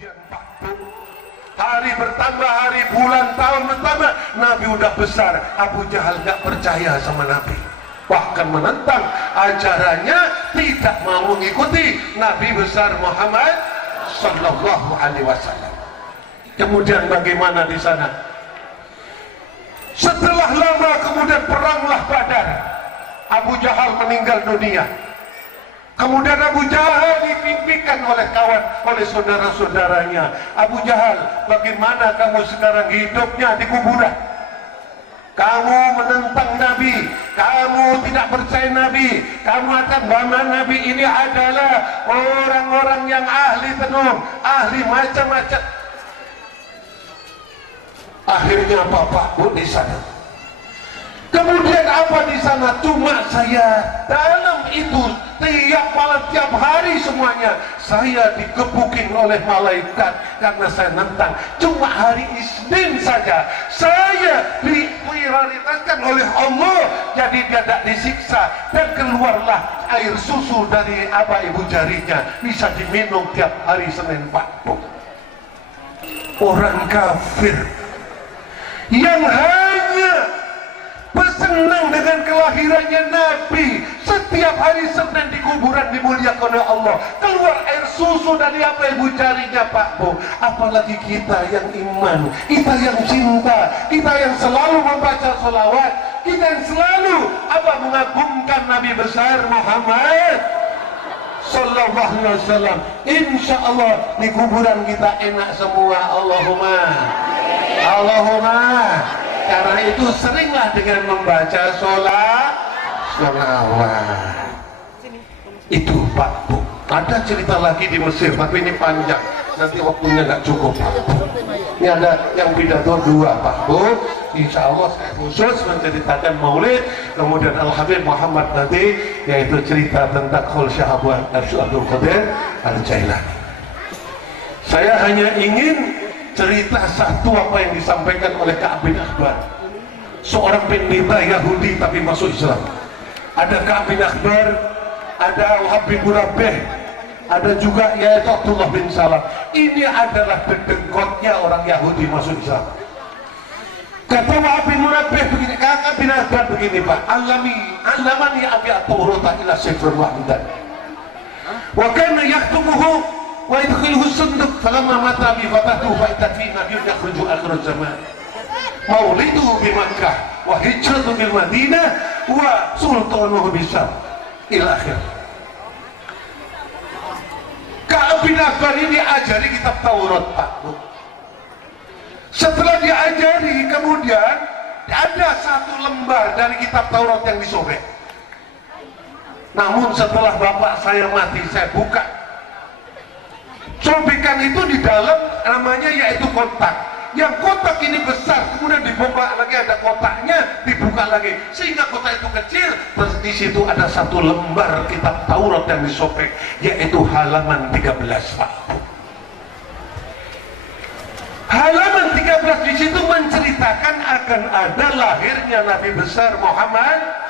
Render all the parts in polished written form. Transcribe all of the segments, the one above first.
Kemudian hari bertambah, hari bulan tahun bertambah, Nabi udah besar. Abu Jahal nggak percaya sama Nabi, bahkan menentang ajarannya, tidak mau mengikuti Nabi besar Muhammad Sallallahu Alaihi Wasallam. Kemudian bagaimana di sana? Setelah lama kemudian peranglah Badar. Abu Jahal meninggal dunia. Kemudian Abu Jahal dipimpikan oleh kawan, oleh saudara-saudaranya. Abu Jahal, bagaimana kamu sekarang hidupnya di kuburan? Kamu menentang Nabi, kamu tidak percaya Nabi, kamu akan bahwa Nabi ini adalah orang-orang yang ahli tenung, ahli macam-macam. Akhirnya Bapak Bu di sana. Kemudian apa di sana? Cuma saya dalam itu tiap malam, tiap hari semuanya saya dikebukin oleh malaikat karena saya nentang. Cuma hari Isnin saja saya diprioritaskan oleh Allah, jadi dia tidak disiksa dan keluarlah air susu dari aba ibu jarinya, bisa diminum tiap hari Senin Pak Bu. Orang kafir yang hanya bersenang dengan kelahirannya Nabi, setiap hari Senin di kuburan dimuliakan oleh Allah, keluar air susu dari apa ibu jarinya Pak Bu. Apalagi kita yang iman, kita yang cinta, kita yang selalu membaca sholawat, kita yang selalu mengagungkan Nabi besar Muhammad Sallallahu Alaihi Wasallam. Insya Allah di kuburan kita enak semua. Allahumma Allahumma. Karena itu seringlah dengan membaca sholawat. Itu Pak Bu. Ada cerita lagi di Mesir, tapi ini panjang, nanti waktunya nggak cukup Pak Bu. Ini ada yang pidato dua Pak Bu. Insya Allah saya khusus menceritakan Maulid, kemudian Al Habib Muhammad nanti, yaitu cerita tentang Khulsyah Abdul Qadir Al-Jailani. Saya hanya ingin cerita satu apa yang disampaikan oleh Ka'ab bin Akhbar, seorang pendeta Yahudi tapi masuk Islam. Ada Ka'ab bin Akhbar, ada Al-Habib bin Rabbih, ada juga yaitu Abdullah bin Salam. Ini adalah dedengkotnya orang Yahudi masuk Islam. Kata Wahab bin Rabbih begini, Ka'ab bin Akhbar begini Pak, alamani abi at-Taurata ila sifrul wahidan wa kana yaktumuhu wa yadkhiluhu sunduk falamma mata bi fatatuhu fa ittafi nabiyyun yakhruju akhir zaman mauliduhu bi Makkah wa hijratuhu bil Madinah wa sultanuhu bi Syam ila akhir. Ka'ab bin Akhbar ini ajari kitab Taurat Pak Bu. Setelah diajari, kemudian ada satu lembar dari kitab Taurat yang disobek. Namun setelah bapak saya mati, saya buka, sobekan itu di dalam namanya yaitu kotak. Yang kotak ini besar, kemudian dibuka lagi, ada kotaknya, dibuka lagi, sehingga kotak itu kecil. Terus di situ ada satu lembar kitab Taurat yang disobek, yaitu halaman 13 Pak. Halaman 13 di situ menceritakan akan ada lahirnya Nabi besar Muhammad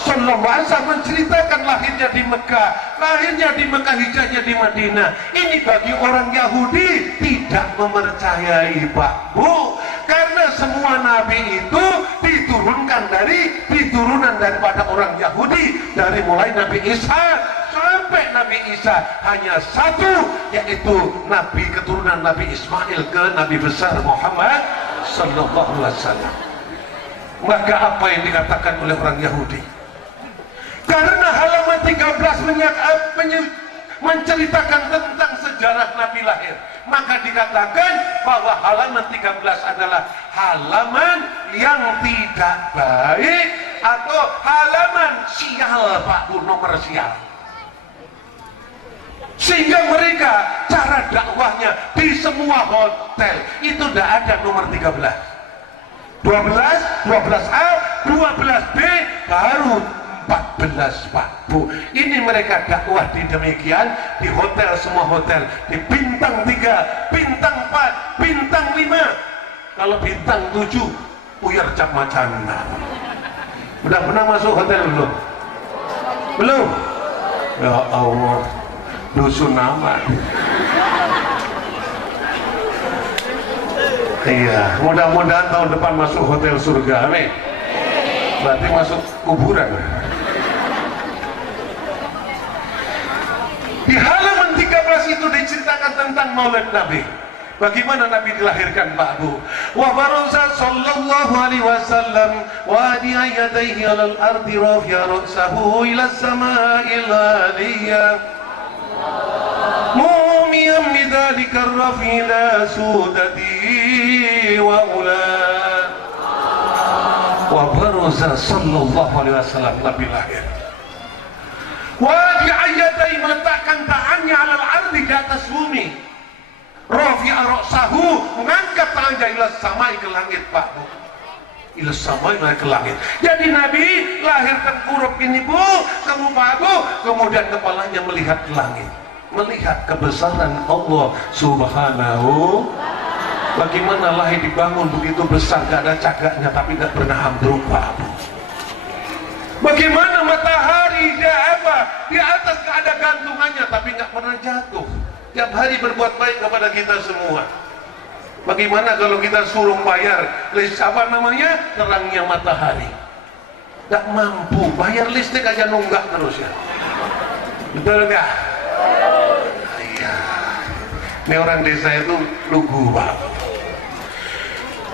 Sallallahu Alaihi Wasallam, menceritakan lahirnya di Mekah, hijrahnya di Madinah. Ini bagi orang Yahudi tidak mempercayai Pak Bu, karena semua Nabi itu diturunkan dari turunan daripada orang Yahudi, dari mulai Nabi Isa sampai Nabi Isa hanya satu, yaitu Nabi keturunan Nabi Ismail ke Nabi besar Muhammad Sallallahu Alaihi Wasallam. Maka apa yang dikatakan oleh orang Yahudi? Karena halaman 13 menceritakan tentang sejarah Nabi lahir, maka dikatakan bahwa halaman 13 adalah halaman yang tidak baik atau halaman sial Pak Bu, nomor sial. Sehingga mereka cara dakwahnya di semua hotel itu tidak ada nomor 13, 12, 12A, 12B, baru 14 Pak Bu. Ini mereka dakwah di demikian, di hotel, semua hotel, di bintang 3, bintang 4, bintang 5. Kalau bintang 7 puyar cap macana. Udah pernah masuk hotel belum? Belum? Ya Allah, dusun nama. Iya, mudah-mudahan tahun depan masuk hotel surga, amin. Berarti masuk kuburan. Di halaman 13 itu diceritakan tentang Maulid Nabi. Bagaimana Nabi dilahirkan, Pak Bu? Wa baraza sallallahu alaihi wasallam wa adi'a yadayhi 'alal ardi rafi'a ra'sahu ila as-sama'il 'aliyah. Mu'miyan bidzalika ar-rafi' la sudati wa ula. Wa baraza sallallahu alaihi wasallam, Nabi lahir. Wa adi'a yadayhi, meletakkan tangannya 'alal ardi, di atas bumi. Rafi'a ra'sahu, mengangkat tangannya ila samai, ke langit, Pak Bu. Ila samai, ke langit. Jadi Nabi lahir tengkurap ini, Bu, kamu Pak Bu, kemudian kepalanya melihat ke langit, melihat kebesaran Allah Subhanahu. Bagaimana lahir dibangun begitu besar, gak ada cagaknya tapi gak pernah ambruk, Pak Bu. Bagaimana matahari di atas gak ada gantungannya tapi gak pernah jatuh. Tiap hari berbuat baik kepada kita semua. Bagaimana kalau kita suruh bayar apa namanya, terangnya matahari? Gak mampu, bayar listrik aja nunggak terus ya. Betul nggak? Iya. Ini orang desa itu lugu, Pak.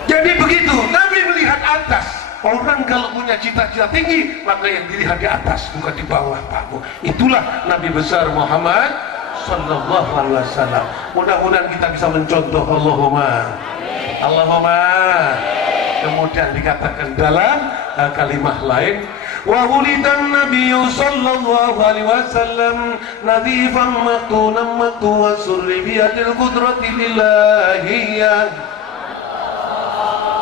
Jadi begitu, Nabi melihat atas. Orang kalau punya cita-cita tinggi, maka yang dilihat di atas, bukan di bawah, Pak Bu. Itulah Nabi besar Muhammad sallallahu alaihi wasallam. Mudah-mudahan kita bisa mencontoh. Allahumma. Kemudian dikatakan dalam kalimah lain, wa wulidan nabiyyu sallallahu alaihi wasallam nadhifan maqtunan maqtuwa surri biyadil qudrati lillahiyyah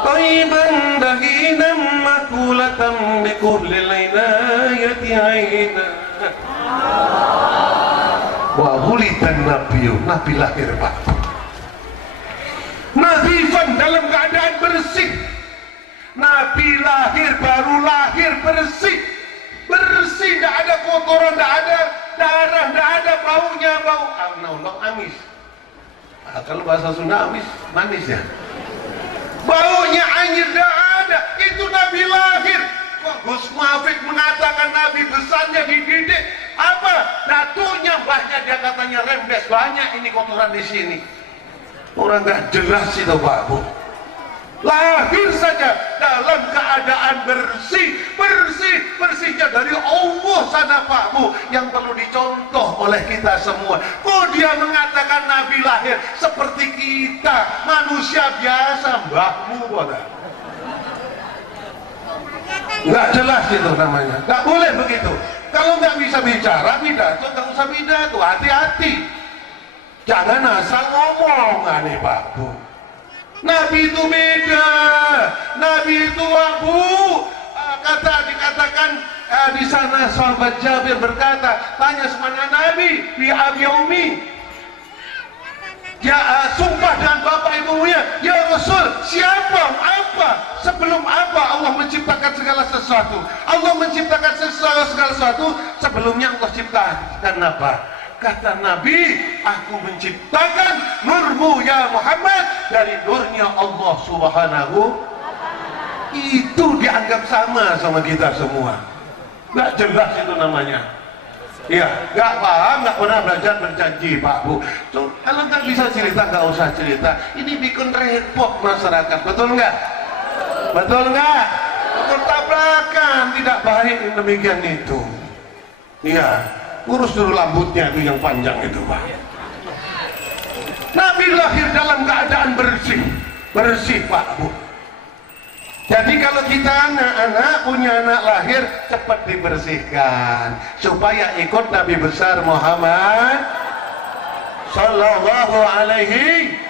tayyiban dahinan makulatan bikuhlil inayati aina. Wa wulidan nabiyyu, Nabi lahir, Pak. Nadhifan, dalam keadaan bersih. Nabi lahir, baru lahir bersih. Bersih, tidak ada kotoran, tidak ada darah, tidak ada baunya, bau amis. Kalau bahasa Sunda amis, manis ya. Baunya anjir, tidak ada. Itu Nabi lahir. Gus Mafik mengatakan Nabi besarnya dididik apa? Datuknya banyak, dia katanya rembes, banyak ini kotoran di sini. Orang nggak jelas itu, Pak Bu. Lahir saja dalam keadaan bersihnya dari Allah sana, Pak Bu, yang perlu dicontoh oleh kita semua. Kok dia mengatakan Nabi lahir seperti kita, manusia biasa, mbahmu bodoh. Nggak jelas itu namanya, nggak boleh begitu. Kalau nggak bisa bicara, pidato, nggak usah pidato, hati-hati. Jangan asal ngomong, aneh Pak Bu. Nabi itu beda, Nabi itu Abu. Dikatakan di sana sahabat Jabir berkata, tanya semana Nabi, bi abi umi. Ya, sumpah dengan bapak ibunya, ya Rasul, siapa, apa, sebelum apa Allah menciptakan segala sesuatu? Allah menciptakan segala sesuatu, sebelumnya Allah ciptakan apa? Kata Nabi, aku menciptakan nurmu ya Muhammad dari nurnya Allah Subhanahu. Itu dianggap sama kita semua. Gak jelas itu namanya. Ya, nggak paham, nggak pernah belajar berjanji, Pak Bu. So, kalau nggak bisa cerita, nggak usah cerita. Ini bikin repot masyarakat, betul nggak? Betul nggak? Betul, tabrakan, tidak baik demikian itu. Iya, urus dulu rambutnya itu yang panjang itu, Pak. Nabi lahir dalam keadaan bersih, Pak Bu. Jadi kalau kita anak-anak punya anak lahir, cepat dibersihkan supaya ikut Nabi besar Muhammad sallallahu alaihi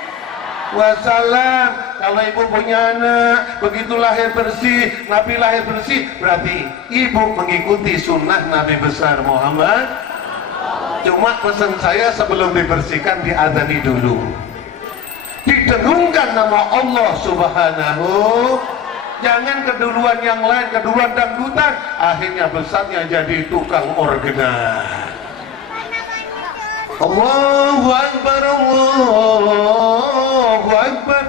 wasallam. Kalau ibu punya anak begitu lahir bersih, Nabi lahir bersih, berarti ibu mengikuti sunnah Nabi besar Muhammad. Cuma pesan saya, sebelum dibersihkan diadzani dulu, didengungkan nama Allah Subhanahu. Jangan keduluan yang lain, keduluan dangdutan, akhirnya besarnya jadi tukang orgena. Allahu Akbar, Allahu Akbar.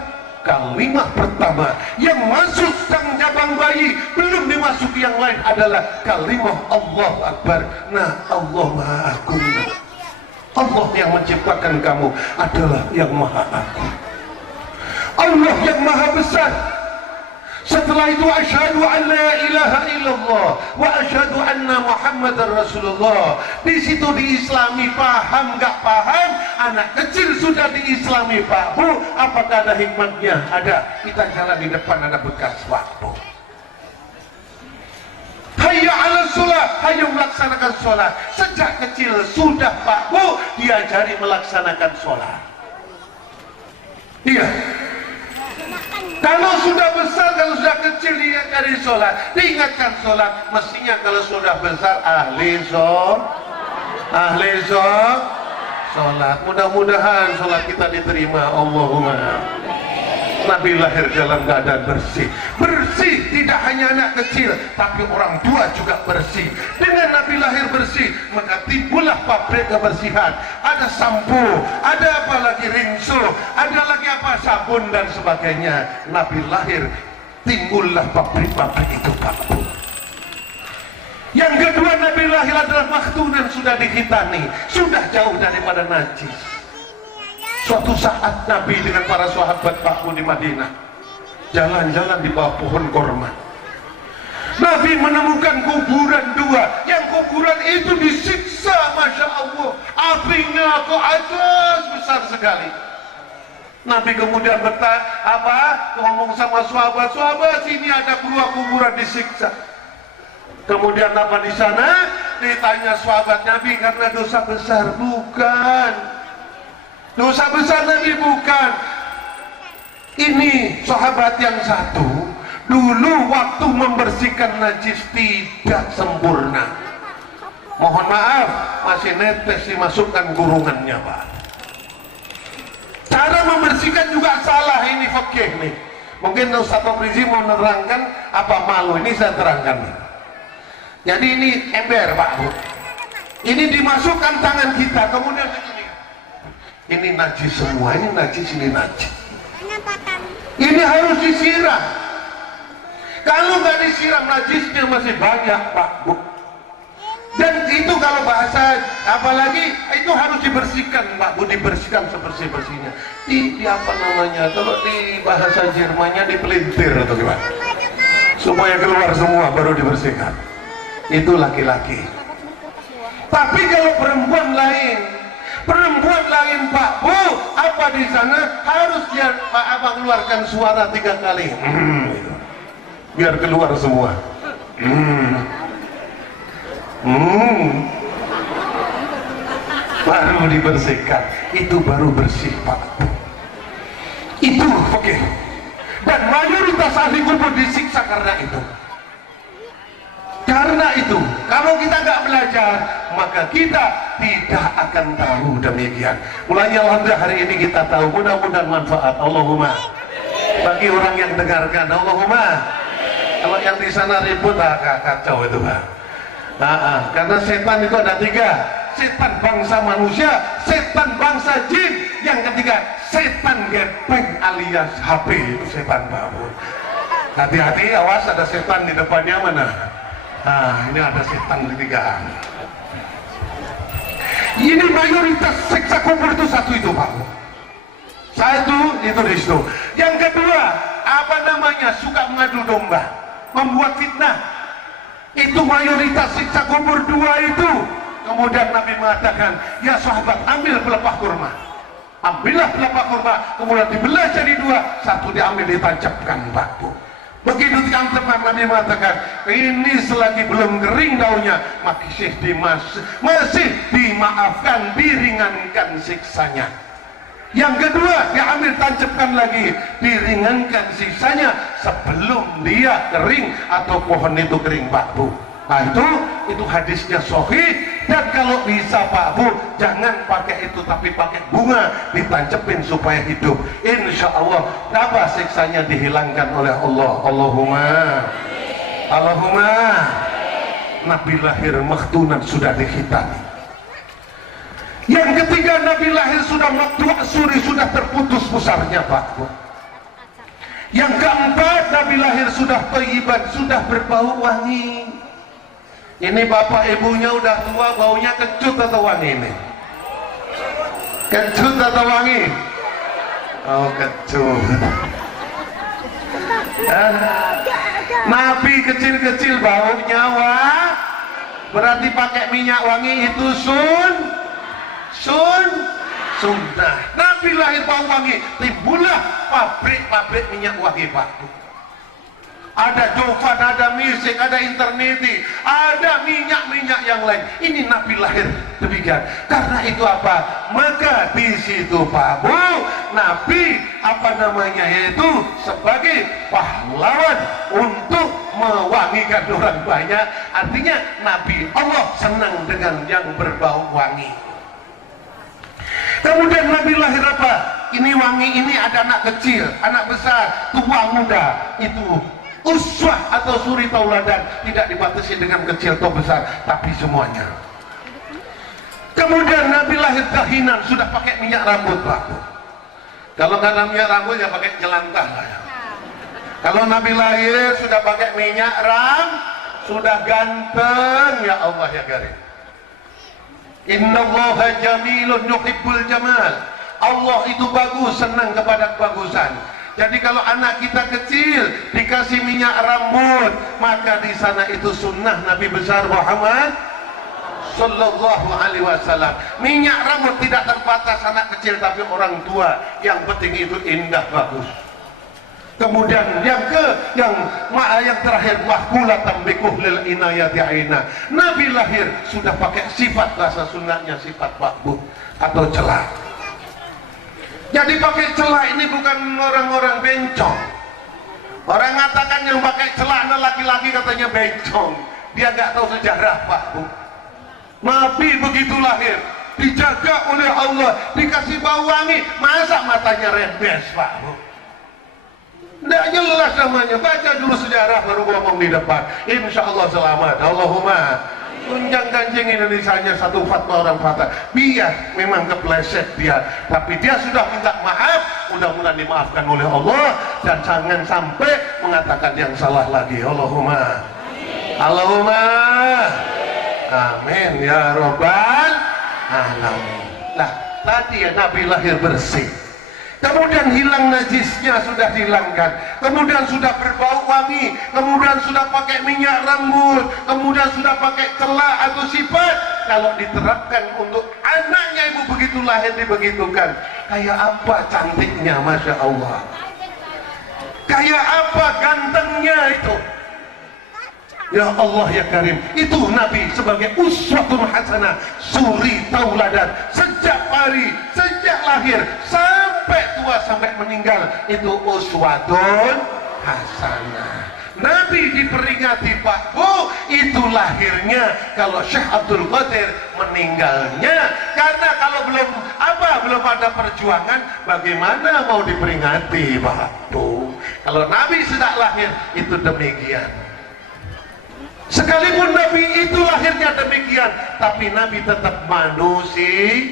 kalimat pertama yang masuk sang jabang bayi, belum dimasuki yang lain adalah kalimat Allah Akbar. Nah, Allah Maha Agung. Allah yang menciptakan kamu adalah yang Maha Agung. Allah yang Maha Besar. Setelah itu asyhadu an la ilaha illallah wa asyhadu anna Muhammadar Rasulullah. Di situ diislami, paham nggak paham, anak kecil sudah diislami Pak Bu. Apakah ada hikmahnya? Ada. Kita jalan di depan ada bekas waktu. Hayya 'alas shalah, hayo melaksanakan sholat. Sejak kecil sudah Pak Bu diajari melaksanakan sholat. Iya. Kalau sudah besar, kalau sudah kecil diajari sholat, diingatkan sholat. Mestinya kalau sudah besar ahli sholat. Mudah-mudahan sholat kita diterima. Allahumma. Nabi lahir dalam keadaan bersih. Bersih tidak hanya anak kecil, tapi orang tua juga bersih. Dengan Nabi lahir bersih, maka timbullah pabrik kebersihan. Ada sampo, ada apa lagi rinso, ada lagi apa sabun dan sebagainya. Nabi lahir, timbullah pabrik-pabrik itu Pak Bu. Yang kedua, Nabi lahir adalah maktunan, sudah dikitani, sudah jauh daripada najis. Suatu saat Nabi dengan para sahabat Pak Bu di Madinah jalan-jalan di bawah pohon korma. Nabi menemukan kuburan dua, yang kuburan itu disiksa, Masya Allah, apinya ke atas besar sekali. Nabi kemudian ngomong sama sahabat, sini ada dua kuburan disiksa. Kemudian apa di sana? Ditanya sahabat Nabi, karena dosa besar? Bukan. Dosa besar Nabi bukan. Ini sahabat yang satu dulu waktu membersihkan najis tidak sempurna. Mohon maaf, masih netes dimasukkan gurungannya Pak. Cara membersihkan juga salah, ini fikih nih. Mungkin Ustaz Tobrizi mau menerangkan apa malu, ini saya terangkan nih. Jadi ini ember Pak Bu. Ini dimasukkan tangan kita, kemudian ini najis semua, ini najis, ini najis. Ini harus disiram. Kalau nggak disiram, najisnya masih banyak Pak Bu. Dan itu kalau bahasa apalagi itu harus dibersihkan Pak Bu, dibersihkan sebersih-bersihnya. Di apa namanya? Kalau di bahasa Jermannya dipelintir atau gimana? Supaya keluar semua baru dibersihkan. Itu laki-laki. Tapi kalau perempuan lain Pak Bu, apa di sana harus dia keluarkan suara 3 kali, biar keluar semua. Baru dibersihkan, itu baru bersih Pak Bu. Itu oke. Dan mayoritas ahli kubur disiksa karena itu. Karena itu, kalau kita nggak belajar, maka kita tidak akan tahu demikian. Mulanya alhamdulillah hari ini kita tahu, mudah-mudahan manfaat. Allahumma. Bagi orang yang dengarkan, Allahumma. Kalau yang di sana ribut, kacau itu Pak. Karena setan itu ada 3. Setan bangsa manusia, setan bangsa jin. Yang ketiga, setan gepeng alias HP, itu setan Pak Bu. Hati-hati, awas ada setan di depannya mana. Ini ada setan ketiga. Ini mayoritas siksa kubur itu satu itu Pak. Satu itu di situ. Yang kedua, suka mengadu domba, membuat fitnah. Itu mayoritas siksa kubur 2 itu. Kemudian Nabi mengatakan, ya sahabat, ambil pelepah kurma. Ambillah pelepah kurma, kemudian dibelah jadi 2, satu diambil ditancapkan batu. Begitu teman Nabi mengatakan, ini selagi belum kering daunnya, masih dimaafkan, diringankan siksanya. Yang kedua, diambil tancapkan lagi, diringankan siksanya sebelum dia kering atau pohon itu kering Pak Bu. Nah itu hadisnya sahih. Dan kalau bisa Pak Bu, jangan pakai itu tapi pakai bunga, ditancepin supaya hidup. Insya Allah apa siksanya dihilangkan oleh Allah. Allahumma. Nabi lahir maktunan sudah dihitani. Yang ketiga, Nabi lahir sudah maktu asuri, sudah terputus pusarnya Pak Bu. Yang keempat, Nabi lahir sudah thayyiban, sudah berbau wangi. Ini bapak ibunya udah tua, baunya kecut atau wangi ini? Kecut atau wangi? Oh, kecut. Nabi kecil-kecil baunya berarti pakai minyak wangi itu sunnah. Nabi lahir bau wangi, timbullah pabrik-pabrik minyak wangi, Pak. Ada Jovan, ada Misik, ada Interneti, ada minyak-minyak yang lain. Ini Nabi lahir demikian. Karena itu apa? Maka di situ Pak Bu, Nabi yaitu sebagai pahlawan untuk mewangikan orang banyak. Artinya Nabi Allah senang dengan yang berbau wangi. Kemudian Nabi lahir apa? Ini wangi, ini ada anak kecil, anak besar, tua, muda. Itu uswah atau suri tauladan, tidak dibatasi dengan kecil atau besar, tapi semuanya. Kemudian Nabi lahir kahinan, sudah pakai minyak rambut, Pak. Kalau nggak ada minyak rambut ya pakai jelantah lah ya. Kalau Nabi lahir sudah pakai minyak sudah ganteng, ya Allah ya karim. Innallaha jamilun yuhibbul jamal. Allah itu bagus, senang kepada kebagusan. Jadi kalau anak kita kecil dikasih minyak rambut, maka di sana itu sunnah Nabi besar Muhammad Sallallahu Alaihi Wasallam. Minyak rambut tidak terbatas anak kecil tapi orang tua. Yang penting itu indah, bagus. Kemudian yang terakhir, mahkulatan bikuhlil inayati aina. Nabi lahir sudah pakai sifat bahasa sunnahnya, sifat makbul atau celah. Jadi pakai celah ini bukan orang-orang bencong. Orang mengatakan yang pakai celana laki-laki katanya bencong. Dia nggak tahu sejarah, Pak Bu. Nabi begitu lahir, dijaga oleh Allah, dikasih bau wangi, masa matanya rembes, Pak Bu? Nggak jelas namanya. Baca dulu sejarah baru ngomong di depan. Insya Allah selamat. Allahumma. Tunjang Ganjing Indonesianya satu fatwa orang fatwa. Biar memang kepleset dia, tapi dia sudah minta maaf, mudah-mudahan dimaafkan oleh Allah dan jangan sampai mengatakan yang salah lagi. Allahumma. Allahumma. Amin ya robbal alamin. Nah, tadi ya Nabi lahir bersih. Kemudian hilang najisnya, sudah dihilangkan. Kemudian sudah berbau wangi. Kemudian sudah pakai minyak rambut. Kemudian sudah pakai celah atau sifat. Kalau diterapkan untuk anaknya ibu begitu lahir dibegitukan. Kayak apa cantiknya, Masya Allah. Kayak apa gantengnya itu. Ya Allah ya Karim, itu Nabi sebagai uswatun hasanah, suri tauladan, sejak lahir sampai tua sampai meninggal, itu uswatun hasanah. Nabi diperingati, Pak Bu, itu lahirnya. Kalau Syekh Abdul Qadir meninggalnya, karena kalau belum ada perjuangan, bagaimana mau diperingati, Pak Bu? Kalau Nabi sudah lahir, itu demikian. Sekalipun Nabi itu lahirnya demikian, tapi Nabi tetap manusia.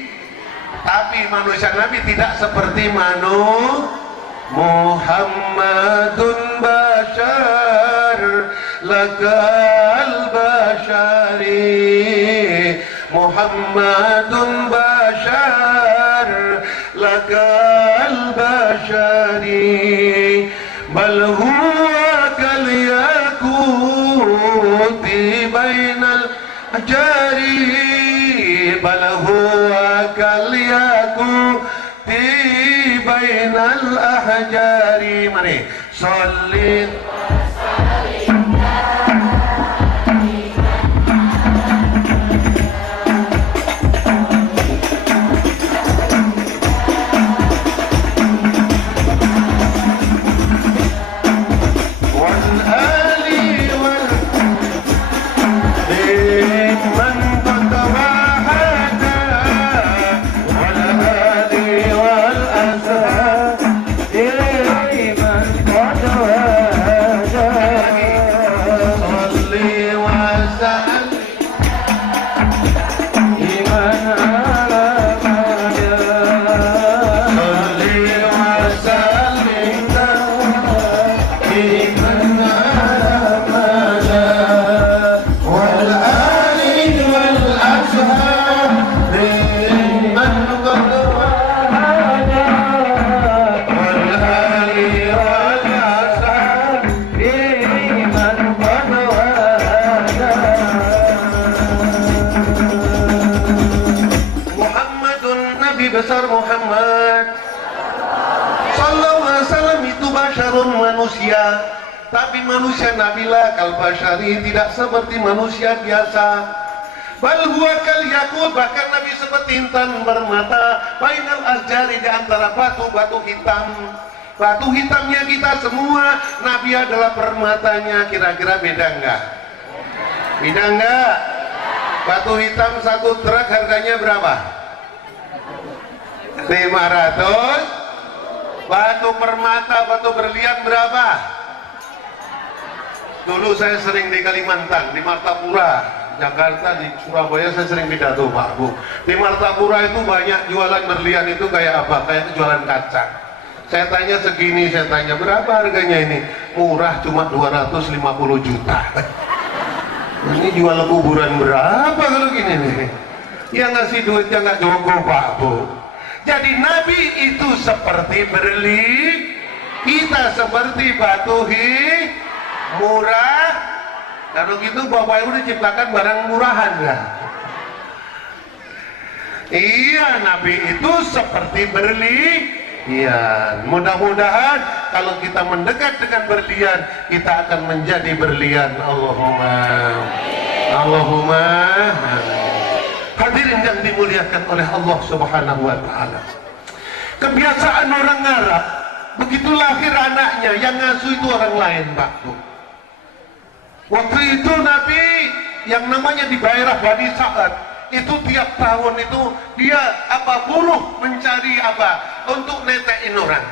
Tapi manusia Nabi tidak seperti Muhammadun bashar lakal bashari. Muhammadun bashar lakal bashari. Bal huwa kal bainal ajari. Bal huwa kal yaquti bainal ahjari. Mari sholli Tapi manusia Nabila kalbasyari, tidak seperti manusia biasa. Bal huwa kal yakut, bahkan Nabi seperti intan bermata bainal asjari, di antara batu-batu hitam. Batu hitamnya kita semua, Nabi adalah permatanya. Kira-kira beda enggak? Beda enggak? Batu hitam satu truk harganya berapa? 500. Batu permata, batu berlian berapa? Dulu saya sering di Kalimantan, di Martapura, Jakarta, di Surabaya saya sering pidato Pak Bu. Di Martapura itu banyak jualan berlian, itu kayak apa? Kayak jualan kacang. Saya tanya segini, saya tanya berapa harganya ini? Murah, cuma 250 juta. Ini jual kuburan berapa kalau gini nih? Yang ngasih duitnya nggak cukup Pak Bu. Jadi Nabi itu seperti berli, kita seperti batu murah. Kalau gitu Bapak Ibu diciptakan barang murahan ya. Iya, Nabi itu seperti berlian. Mudah-mudahan kalau kita mendekat dengan berlian, kita akan menjadi berlian. Allahumma. Hadirin yang dimuliakan oleh Allah Subhanahu wa Ta'ala. Kebiasaan orang Arab, begitu lahir anaknya, yang ngasuh itu orang lain, Pak Bu. Waktu itu Nabi yang namanya di daerah Bani Sa'ad itu tiap tahun itu dia buruh mencari untuk netein orang.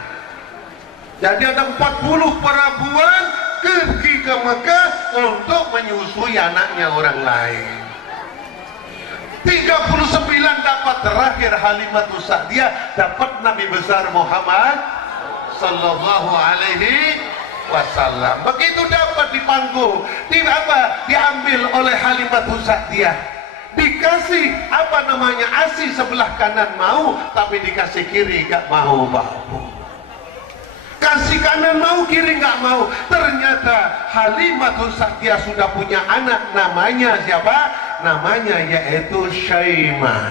Jadi ada 40 perempuan pergi ke Mekah untuk menyusui anaknya orang lain. 39 dapat terakhir Halimatus Sa'diyah, dapat Nabi besar Muhammad sallallahu alaihi wasallam. Begitu dapat dipangku, diambil oleh Halimatus Sa'diyah, dikasih ASI sebelah kanan mau, tapi dikasih kiri gak mau Pak Bu. Kasih kanan mau, kiri nggak mau. Ternyata Halimatus Sa'diyah sudah punya anak, namanya siapa? Namanya yaitu Syaimah.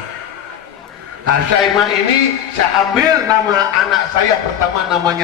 Nah, Syaimah ini saya ambil nama anak saya pertama, namanya